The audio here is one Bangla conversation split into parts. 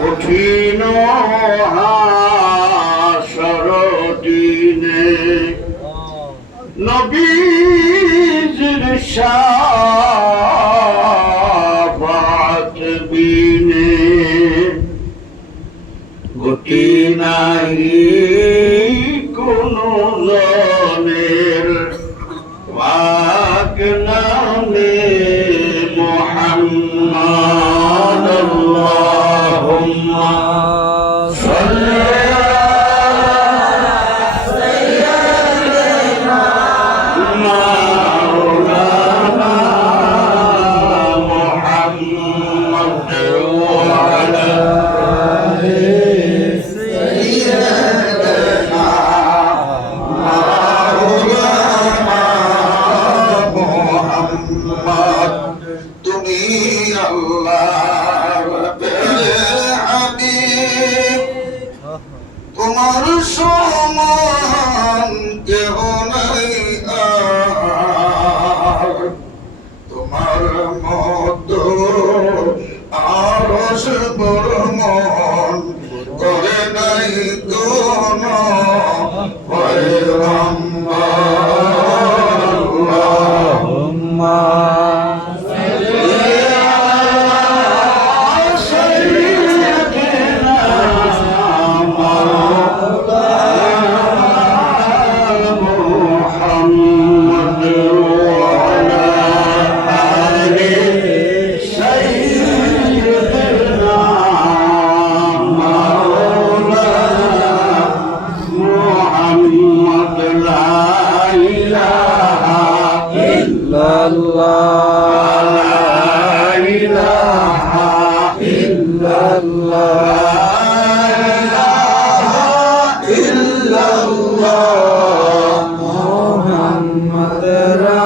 কঠিন সরদিনে নবীর সাত বিনে গতি নাই কোনো জনে মোর মন করে নাই কোন ভয়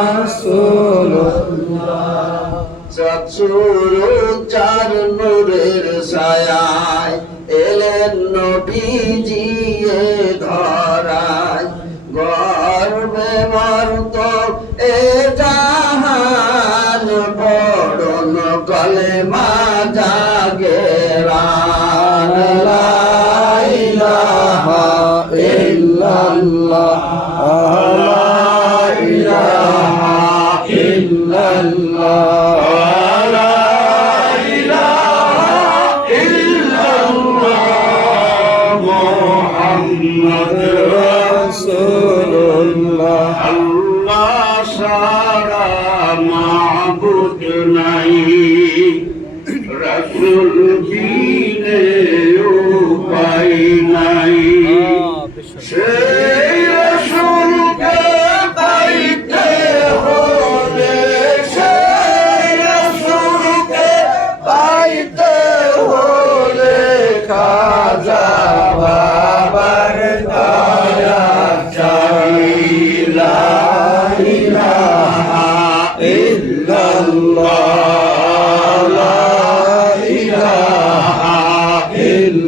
রাসূলুল্লাহ। সচুরুক চার নূরের এলেন নবীজি এ ধরায়। গর্বে মারত এ জাহান পড়ন কলে মা জাগে লা নাই। সে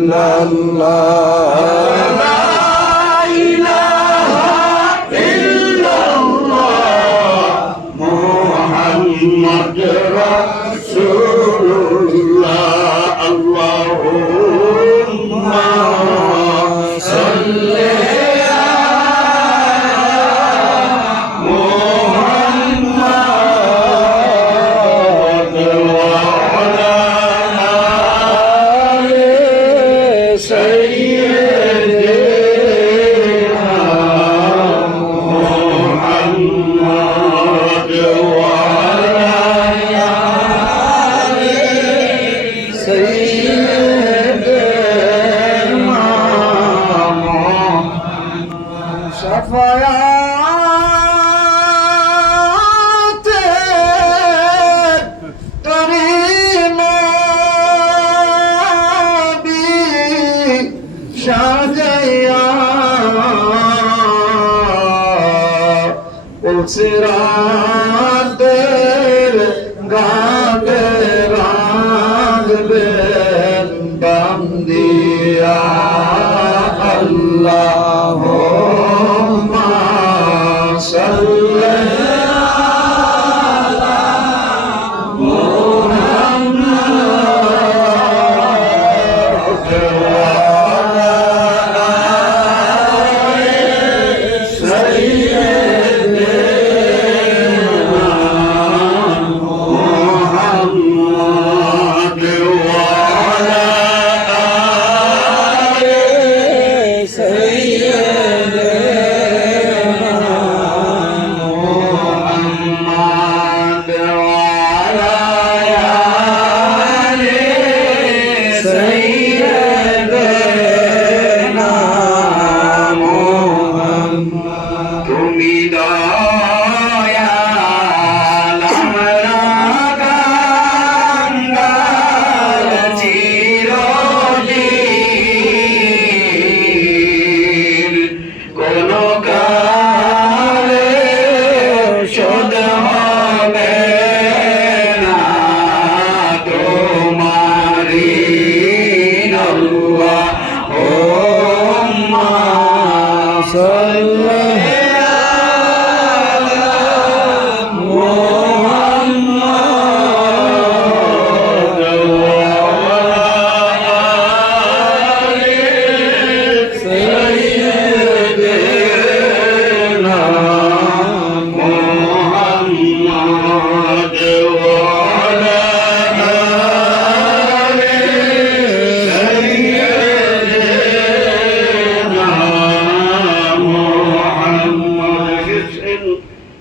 illallah será?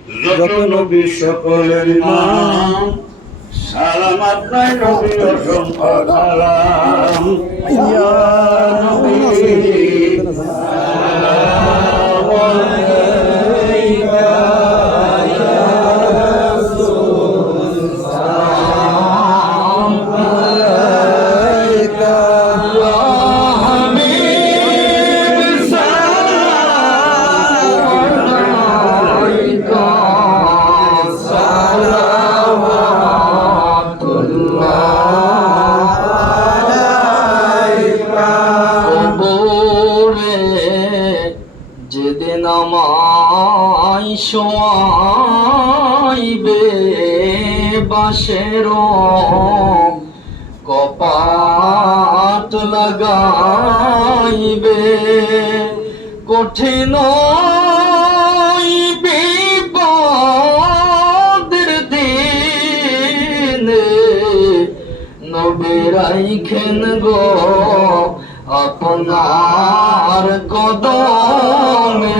যত নবী সকলের নাম সালাম আপনার নবী অসংখ্য ইয়া নবী। যাইবে কঠিন রাইখেন গো আপনার কদমে।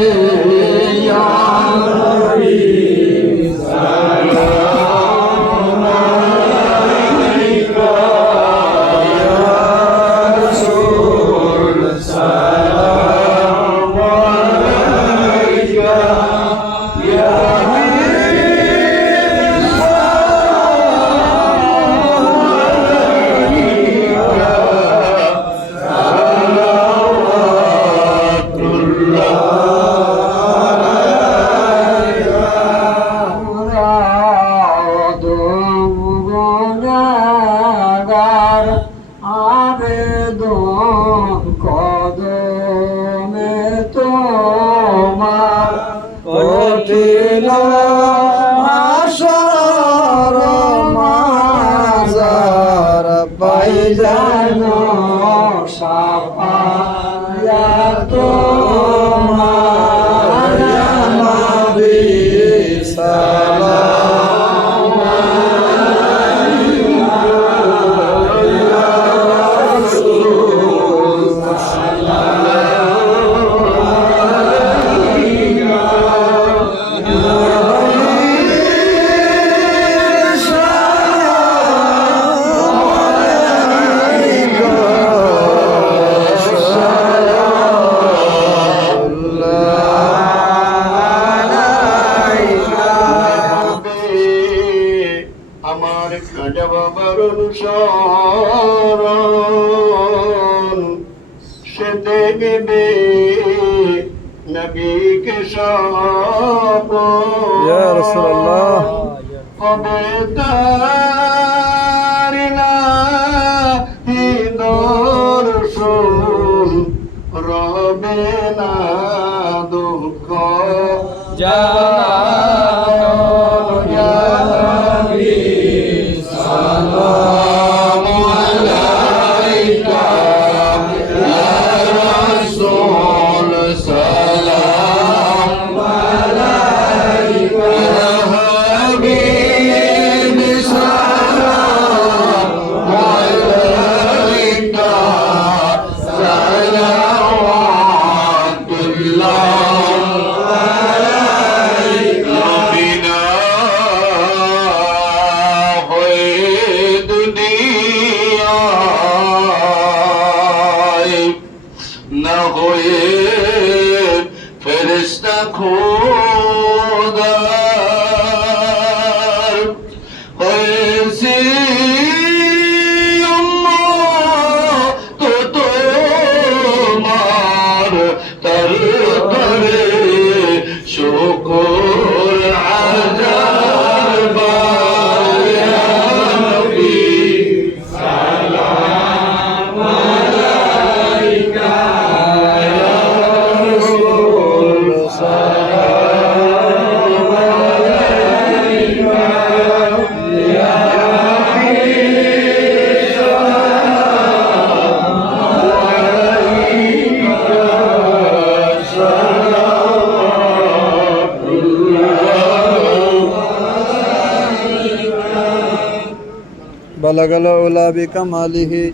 بلغ العلا بكماله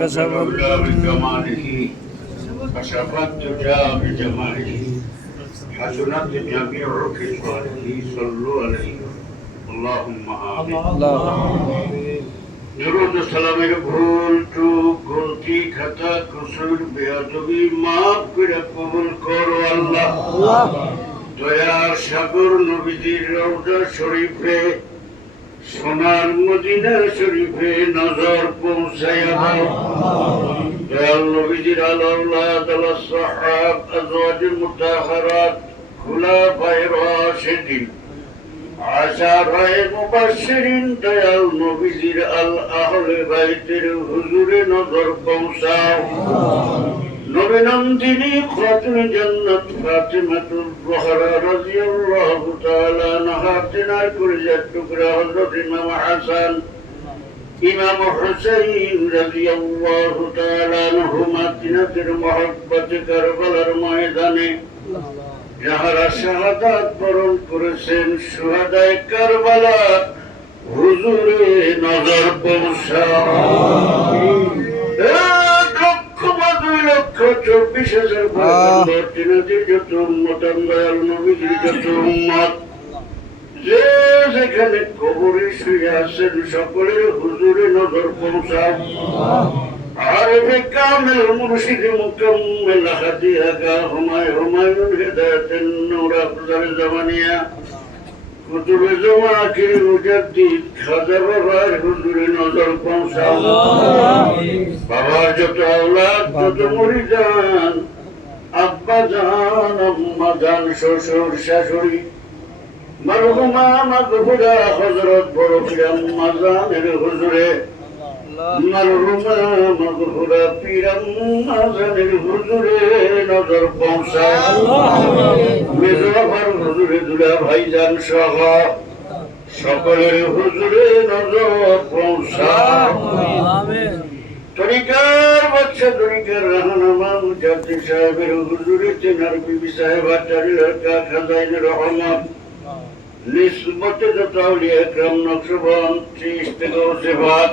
كشف الدجى بكماله كشف الدجى بجماله حسنت جميع كسوته صلوا عليه اللهم آمين درود সালামের ভুল চুক গলতি খাতা কুসুর বেয়াদবি মাফ করে কবুল করো আল্লাহ দয়ার সাগর নবীজির রওজা শরীফে সোনার মদিনা শরীফে নজর পৌঁছায়া নবীজির আলাউলাদ আলা সাহাব দয়াল নবীজির আল আহলে বাইতের হুজুরে নজর পৌঁছাও। নবীনন্দিনী খাতুন জান্নাত ফাতিমাতুল জোহরা রাদিয়াল্লাহু তাআলা আনহা তিনার কলিজার টুকরা হযরত ইমাম হাসান, ইমাম হুসাইন রাদিয়াল্লাহু তাআলা আনহুমা তিনাদের মহব্বতে কারবালার ময়দানে যাহারা শাহাদাত বরণ করেছেন সুহাদায়ে কারবালা হুজুরে নজর দুই লক্ষ চব্বিশ হাজার পয়গম্বর তিনাদের যত উম্মত দয়াল নবীজির যত উম্মত যে যেখানে কবরে শুয়ে আছেন সকলের হুজুরে নজর পৌঁছাও আরবে কামেল মুর্শিদ মুকাম্মেল হাদি আগা হুমায় হুমায়ুন হেদায়েতেন নূর আফজাল জামানিয়া। কুতুবে জমাকে মুজাদ্দিদ খাজা বাবার হুজুরে নজর পৌঁছাও। বাবার যত আওলাদ যত মরিদান আব্বা জান আম্মা জান শ্বশুর শাশুড়ি মরহুমা মাগফুরা হযরত বড় পীর আম্মা জানের হুজুরে নজর পৌঁছায় মেজবাবার হুজুরে দুলা ভাইজান সহ সকলের হুজুরে নজর তরিকার বাচ্চা তরিকার রাহনামা মুজাদ্দি সাহেবের হুজুরে তেনার বিবি সাহেব আচারি লড়কা খাজাইন রহমত নিসবতে যত আউলিয়া একরাম নকশবন ত্রিশ থেকে সেবাত